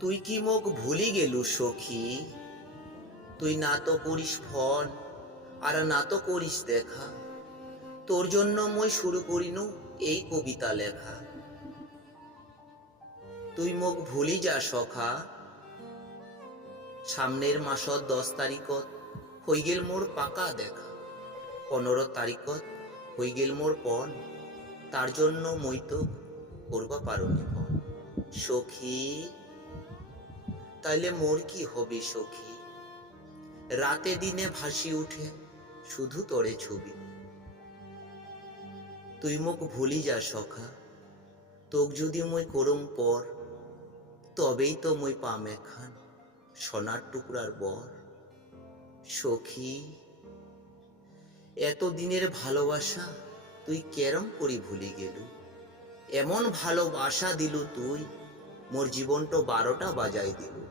তুই কি মোক ভুলি গেলু সখী? তুই না তো করিস ফোন আর না তো করিস দেখা। তোর জন্য মই শুরু করিনু এই কবিতা লেখা। তুই মোক ভুলি যা সখা, সামনের মাসত 10 তারিখত হই গেল মোর পাকা দেখা। 15 তারিখত হই গেল মোর পণ, তার জন্য মই তো করবা পারুনি ফোন। সখী তাইলে মোর কি হবে সখী? রাতে দিনে ভাসি উঠে শুধু তোরে ছবি। তুই মোক ভুলি যা সখা, তোক যদি মই করুম পর, তবেই তো মই পাম এখান সোনার টুকরার বর। সখী এত দিনের ভালোবাসা তুই কেরম করি ভুলি গেলু? এমন ভালোবাসা দিলু তুই, মোর জীবনটা 12টা বাজাই দিলু।